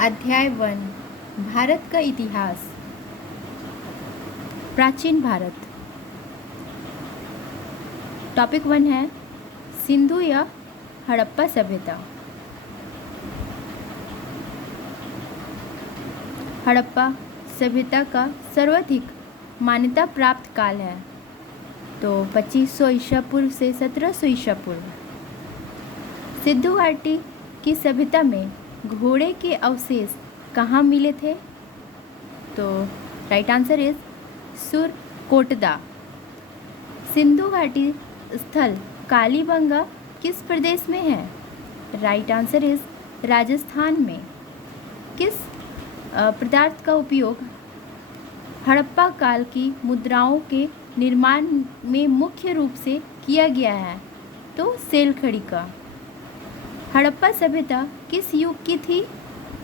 अध्याय 1 भारत का इतिहास। प्राचीन भारत। टॉपिक 1 है सिंधु या हड़प्पा सभ्यता। हड़प्पा सभ्यता का सर्वाधिक मान्यता प्राप्त काल है तो 2500 ईसा पूर्व से 1700 ईसा पूर्व। सिंधु घाटी की सभ्यता में घोड़े के अवशेष कहाँ मिले थे? तो right answer is Surkotada. Sindhu घाटी स्थल कालीबंगा किस प्रदेश में है? राइट आंसर इज राजस्थान में। किस पदार्थ का उपयोग हड़प्पा काल की मुद्राओं के निर्माण में मुख्य रूप से किया गया है? तो सेलखड़ी का। हड़प्पा सभ्यता किस युग की थी?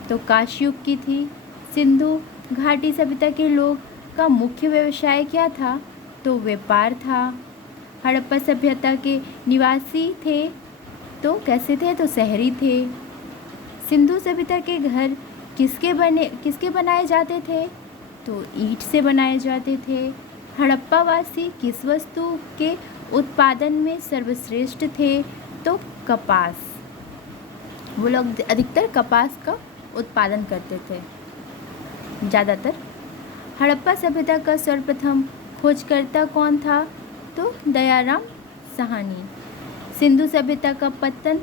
तो काश युग की थी। सिंधु घाटी सभ्यता के लोग का मुख्य व्यवसाय क्या था? तो व्यापार था। हड़प्पा सभ्यता के निवासी थे तो कैसे थे? तो शहरी थे। सिंधु सभ्यता के घर किसके बनाए जाते थे? तो ईंट से बनाए जाते थे। हड़प्पा वासी किस वस्तु के उत्पादन में सर्वश्रेष्ठ थे? तो कपास। वो लोग अधिकतर कपास का उत्पादन करते थे ज़्यादातर। हड़प्पा सभ्यता का सर्वप्रथम खोजकर्ता कौन था? तो दयाराम साहनी। सिंधु सभ्यता का पत्तन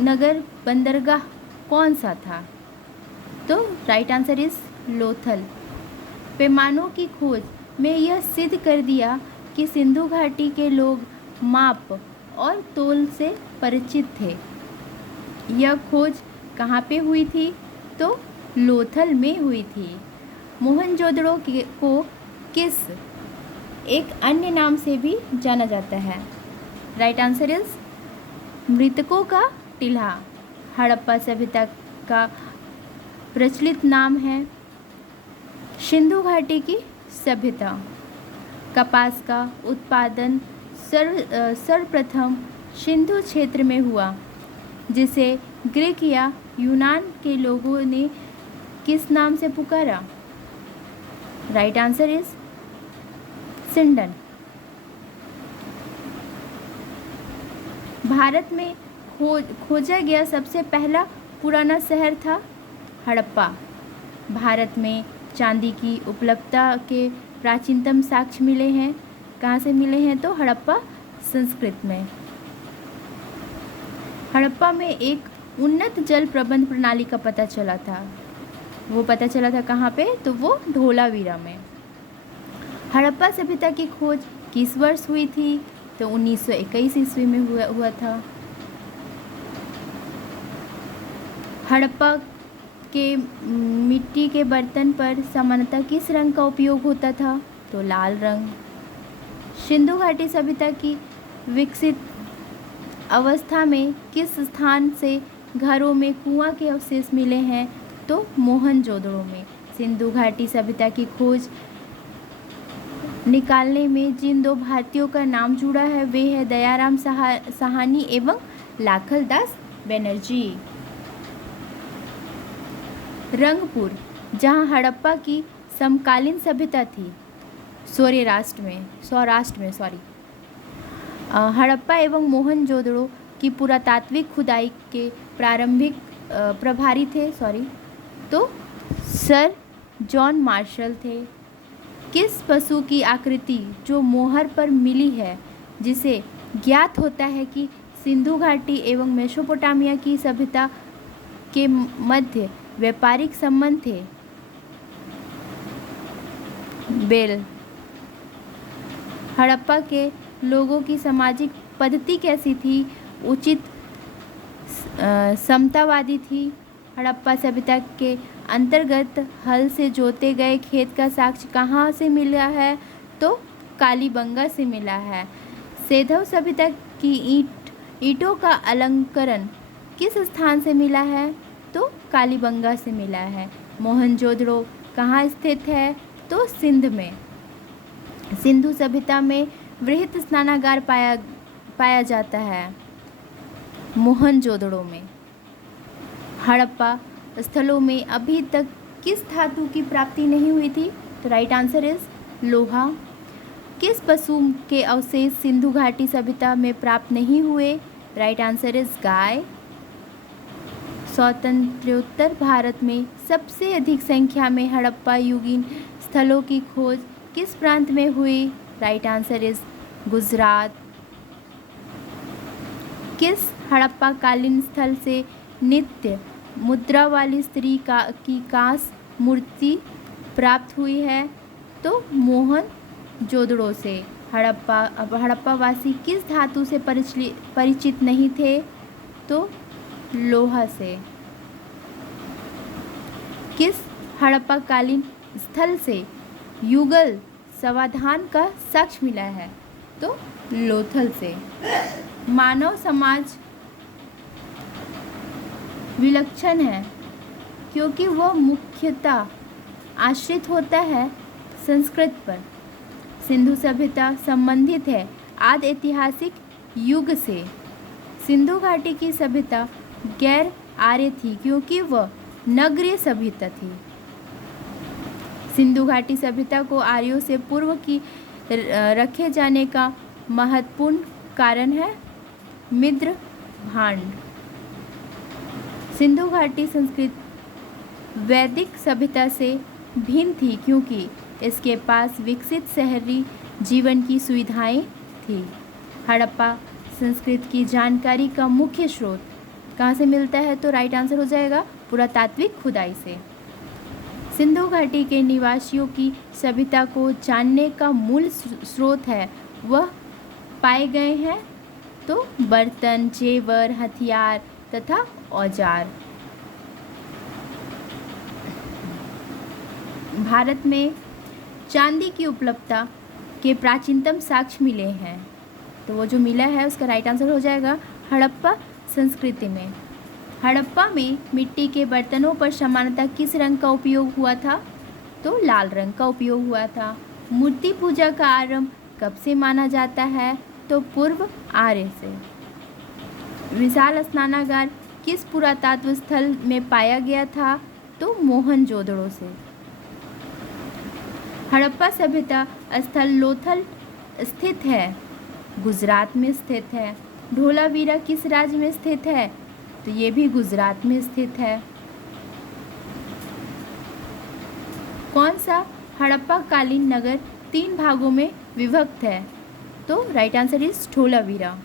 नगर बंदरगाह कौन सा था? तो राइट आंसर इज लोथल। पैमानों की खोज में यह सिद्ध कर दिया कि सिंधु घाटी के लोग माप और तोल से परिचित थे। यह खोज कहाँ पे हुई थी? तो लोथल में हुई थी। मोहनजोदड़ो को किस एक अन्य नाम से भी जाना जाता है? राइट आंसर इज मृतकों का टीला। हड़प्पा सभ्यता का प्रचलित नाम है सिंधु घाटी की सभ्यता। कपास का उत्पादन सर्वप्रथम सिंधु क्षेत्र में हुआ, जिसे ग्रीक या यूनान के लोगों ने किस नाम से पुकारा? Right answer is Sindan. Bharat में खोजा गया सबसे पहला पुराना शहर था हड़प्पा। भारत में चांदी की उपलब्धता के प्राचीनतम साक्ष्य मिले हैं। कहाँ से मिले हैं? तो हड़प्पा संस्कृत में। हड़प्पा में एक उन्नत जल प्रबंध प्रणाली का पता चला था। वो पता चला था कहाँ पे? तो वो धोलावीरा में। हड़प्पा सभ्यता की खोज किस वर्ष हुई थी? तो 1921 ईस्वी में हुआ था। हड़प्पा के मिट्टी के बर्तन पर सामान्यतः किस रंग का उपयोग होता था? तो लाल रंग। सिंधु घाटी सभ्यता की विकसित अवस्था में किस स्थान से घरों में कुआं के अवशेष मिले हैं? तो मोहनजोदड़ो में। सिंधु घाटी सभ्यता की खोज निकालने में जिन दो भारतीयों का नाम जुड़ा है वे है दयाराम साहनी एवं लाखल दास बनर्जी। रंगपुर, जहां हड़प्पा की समकालीन सभ्यता थी, सौराष्ट्र में हड़प्पा एवं मोहनजोदड़ो की पुरातात्विक खुदाई के प्रारंभिक प्रभारी थे तो सर जॉन मार्शल थे। किस पशु की आकृति जो मोहर पर मिली है, जिसे ज्ञात होता है कि सिंधु घाटी एवं मेसोपोटामिया की सभ्यता के मध्य व्यापारिक संबंध थे? बेल। हड़प्पा के लोगों की सामाजिक पद्धति कैसी थी? उचित समतावादी थी। हड़प्पा सभ्यता के अंतर्गत हल से जोते गए खेत का साक्ष्य कहाँ से मिला है? तो कालीबंगा से मिला है। सेधव सभ्यता की ईंटों का अलंकरण किस स्थान से मिला है? तो कालीबंगा से मिला है। मोहनजोदड़ो कहाँ स्थित है? तो सिंध में। सिंधु सभ्यता में वृहत स्नानागार पाया जाता है मोहनजोदड़ो में। हड़प्पा स्थलों में अभी तक किस धातु की प्राप्ति नहीं हुई थी? तो राइट आंसर इज लोहा। किस पशु के अवशेष सिंधु घाटी सभ्यता में प्राप्त नहीं हुए? Right answer is gaay. स्वतंत्रोत्तर भारत में सबसे अधिक संख्या में हड़प्पा युगीन स्थलों की खोज किस प्रांत में हुई? Right answer is Gujarat. किस हड़प्पा कालीन स्थल से नित्य मुद्रा वाली स्त्री की कांस मूर्ति प्राप्त हुई है? तो मोहनजोदड़ो से। हड़प्पा वासी किस धातु से परिचित नहीं थे? तो लोहा से। किस हड़प्पा कालीन स्थल से युगल समाधान का साक्ष्य मिला है? तो लोथल से। मानव समाज विलक्षण है क्योंकि वह मुख्यतः आश्रित होता है संस्कृत पर। सिंधु सभ्यता संबंधित है आदि ऐतिहासिक युग से। सिंधु घाटी की सभ्यता गैर आर्य थी क्योंकि वह नगरीय सभ्यता थी। सिंधु घाटी सभ्यता को आर्यों से पूर्व की रखे जाने का महत्वपूर्ण कारण है मिद्र भांड। सिंधु घाटी संस्कृत वैदिक सभ्यता से भिन्न थी क्योंकि इसके पास विकसित शहरी जीवन की सुविधाएं थी। हड़प्पा संस्कृत की जानकारी का मुख्य स्रोत कहाँ से मिलता है? तो राइट आंसर हो जाएगा पुरातात्विक खुदाई से। सिंधु घाटी के निवासियों की सभ्यता को जानने का मूल स्रोत है वह पाए गए हैं तो बर्तन, जेवर, हथियार तथा औजार। भारत में चांदी की उपलब्धता के प्राचीनतम साक्ष्य मिले हैं तो वो जो मिला है उसका राइट आंसर हो जाएगा हड़प्पा संस्कृति में। हड़प्पा में मिट्टी के बर्तनों पर सामान्यतः किस रंग का उपयोग हुआ था? तो लाल रंग का उपयोग हुआ था। मूर्ति पूजा का आरंभ कब से माना जाता है? तो पूर्व आर्य से। विशाल स्नानागार किस पुरातत्व स्थल में पाया गया था? तो मोहनजोदड़ो से। हड़प्पा सभ्यता स्थल लोथल स्थित है? गुजरात में स्थित है। धोलावीरा किस राज्य में स्थित है? तो ये भी गुजरात में स्थित है। कौन सा हड़प्पा कालीन नगर 3 भागों में विभक्त है? तो राइट आंसर इज धोलावीरा।